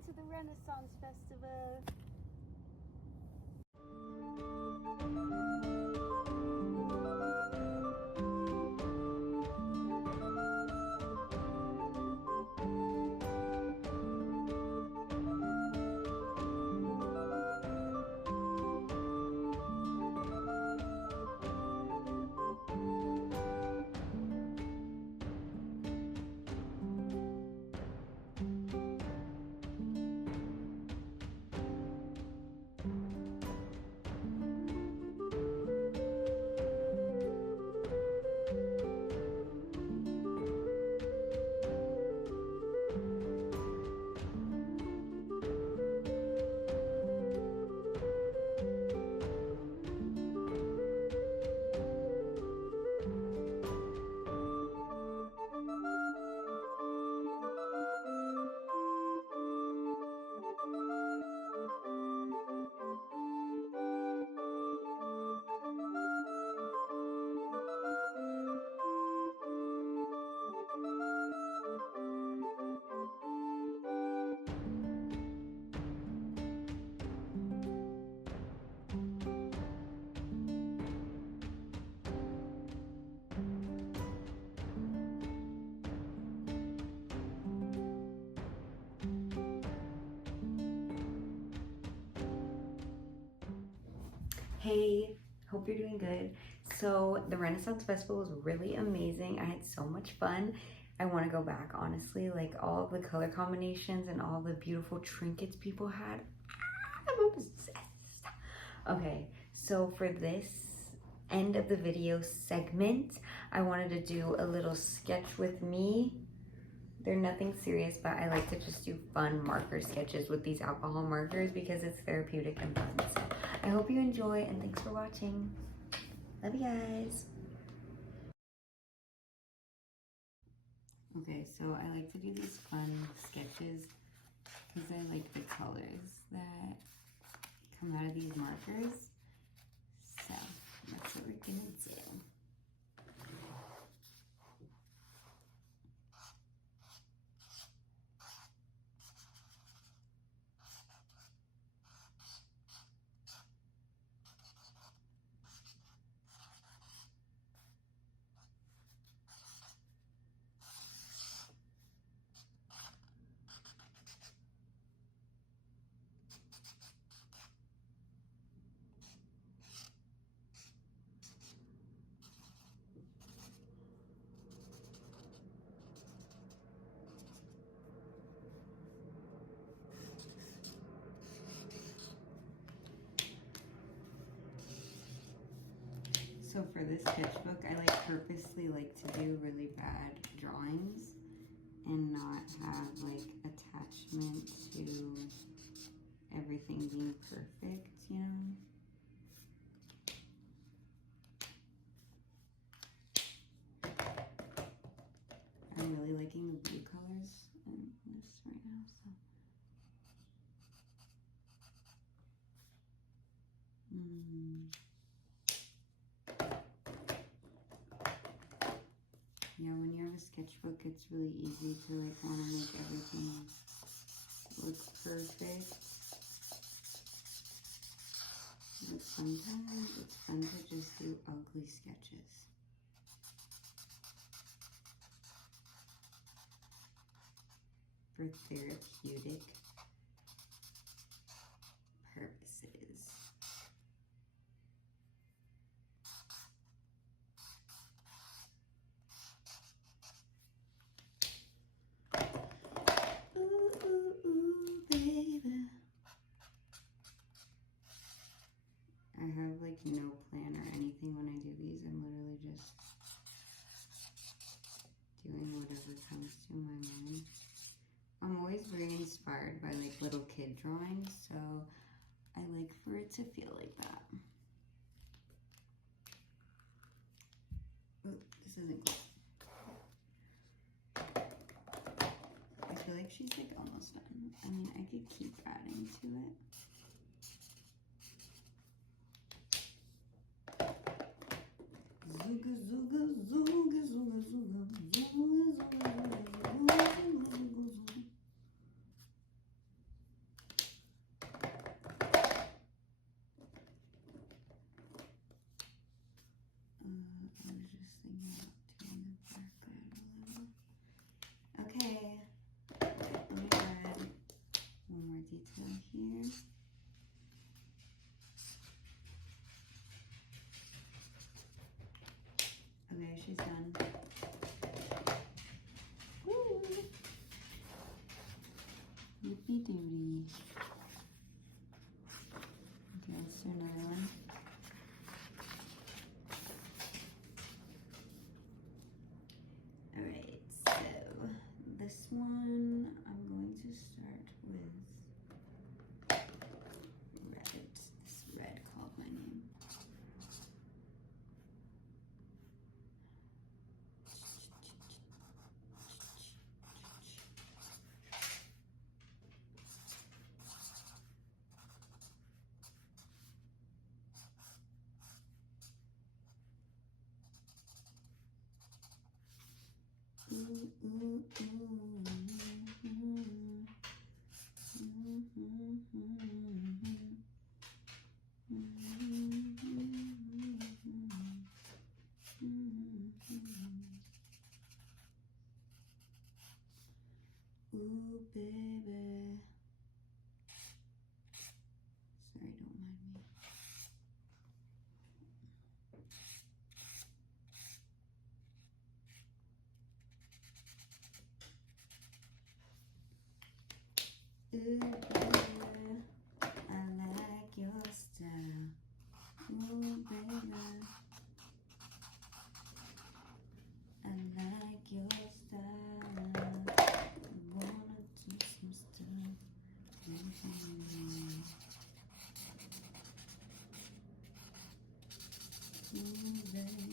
going to the Renaissance Festival. Hey, hope you're doing good. So the Renaissance Festival was really amazing. I had so much fun. I want to go back, honestly. Like all the color combinations and all the beautiful trinkets people had. I'm obsessed. Okay, so for this end of the video segment, I wanted to do a little sketch with me. They're nothing serious, but I like to just do fun marker sketches with these alcohol markers because it's therapeutic and fun. So I hope you enjoy, and thanks for watching. Love you guys. Okay, so I like to do these fun sketches because I like the colors that come out of these markers. So that's what we're gonna do. So for this sketchbook, I purposely like to do really bad drawings and not have like attachment to everything being perfect, you know? I'm really liking the blue colors in this right now, so. Yeah, when you have a sketchbook, it's really easy to like want to make everything look perfect. But sometimes it's fun to just do ugly sketches. For therapeutic purposes. Ooh, ooh, ooh, baby. I have like no plan or anything when I do these. I'm literally just doing whatever comes to my mind. I'm always very inspired by like little kid drawings, so I like for it to feel like that. Ooh, this isn't good. I feel like she's like almost done. I mean, I could keep adding to it. Zooga, zooga, zooga, zooga, zooga, zooga, zooga, zooga, zooga, zooga. she's done. Woo! Yippee doody. Okay, let's do another one. Alright, so this one I'm going to start with red. This red called my name. Ooh, baby. Sorry, don't mind me. Ooh, baby, I like your style. Ooh, baby, I like your style. I wanna do some stuff. Ooh, baby.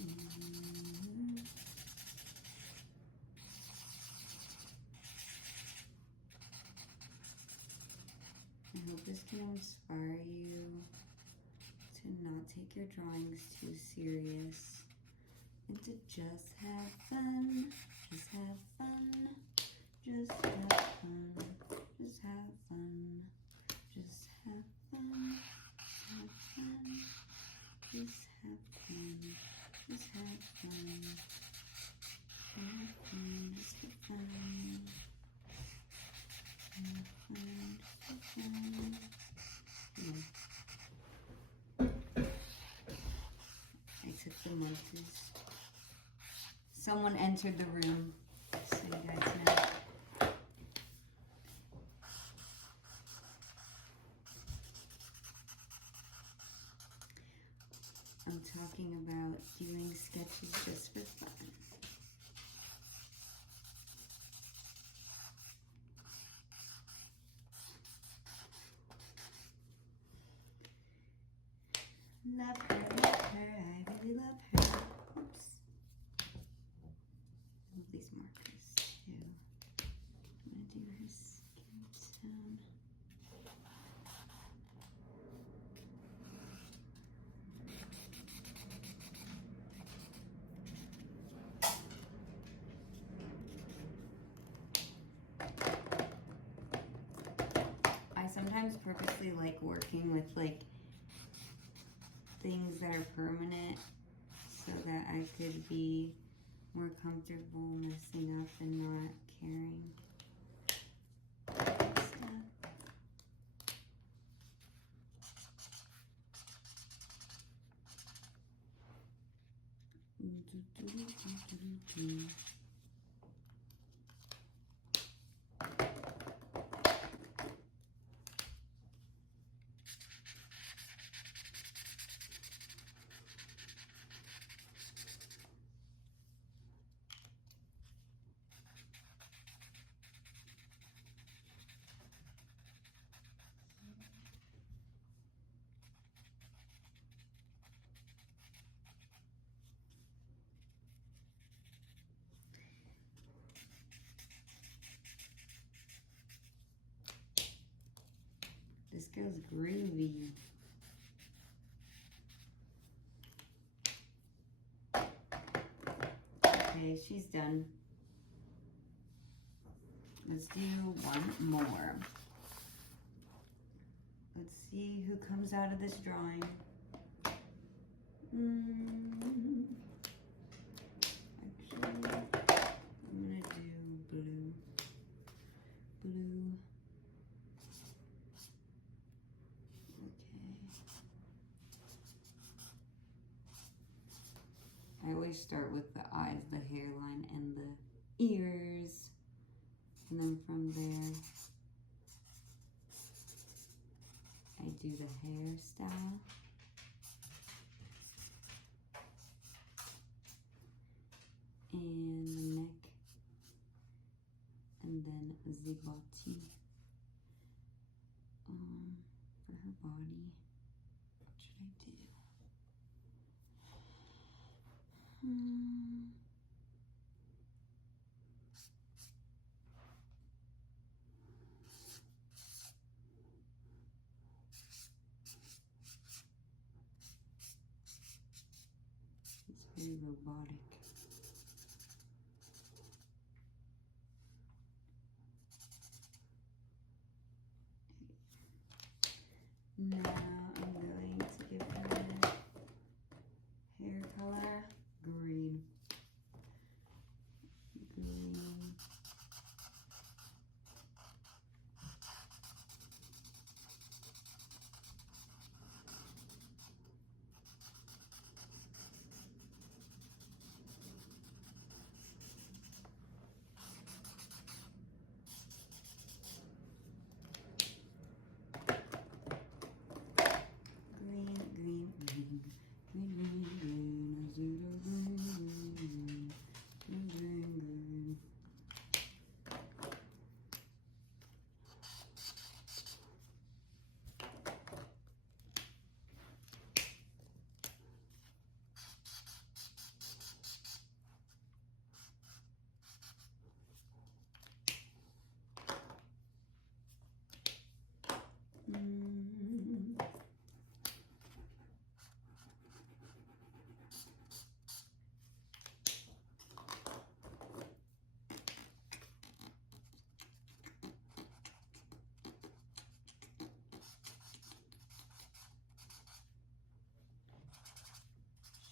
I hope this can inspire you to not take your drawings too serious and to just have fun, just have fun, just have fun, just have fun, just have fun, have fun, just have fun, just have fun, have fun, just have fun. I took the monkeys. Someone entered the room, so you guys know. I'm talking about doing sketches just for fun. Love her, I really love her. Oops. I love these markers too. I'm gonna do her skin tone. I sometimes purposely like working with like things that are permanent so that I could be more comfortable messing up and not caring. This girl's groovy. Okay, she's done. Let's do one more. Let's see who comes out of this drawing. Actually, I'm gonna do blue. Blue. Okay. I always always start with the eyes, the hairline, and the ears. And then from there, I do the hairstyle. And the neck. And then the body. For her body, what should I do? It's very robotic. Now I'm going to give her hair color green. Green.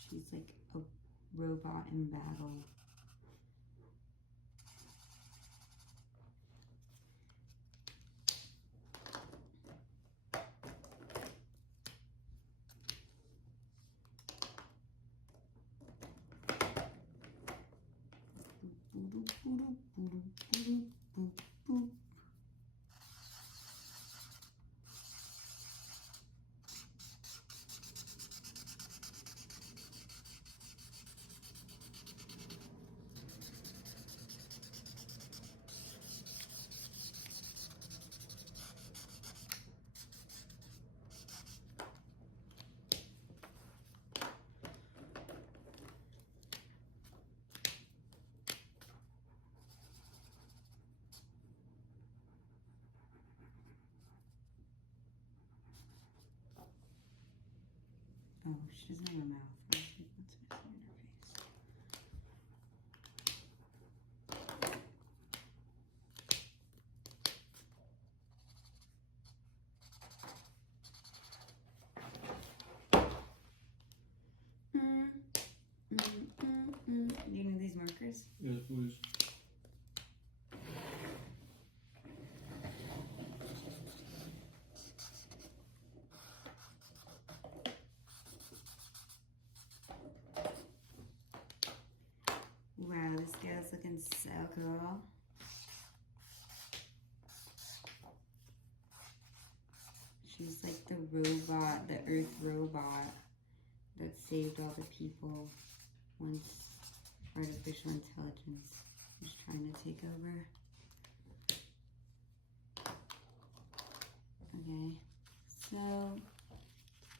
She's like a robot in battle. Oh, she doesn't have a mouth. What's missing in her face? Do you need these markers? Yes, please. Wow, this girl's looking so cool. She's like the robot, the Earth robot that saved all the people once artificial intelligence was trying to take over. Okay, so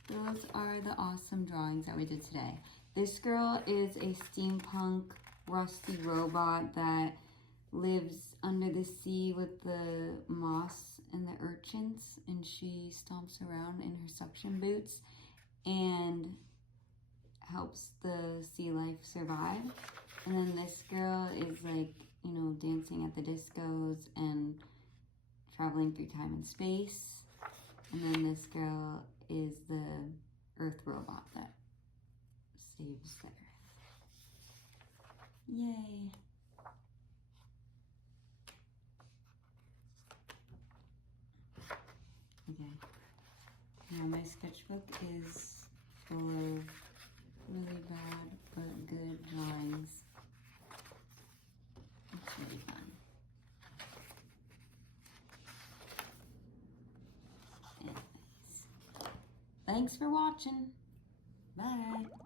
those are the awesome drawings that we did today. This girl is a steampunk rusty robot that lives under the sea with the moss and the urchins, and she stomps around in her suction boots and helps the sea life survive. And then this girl is like, you know, dancing at the discos and traveling through time and space. And then this girl is the Earth robot that saves the Earth. Yay. Okay. Now my sketchbook is full of really bad but good drawings. It's really fun. Anyways, thanks for watching. Bye.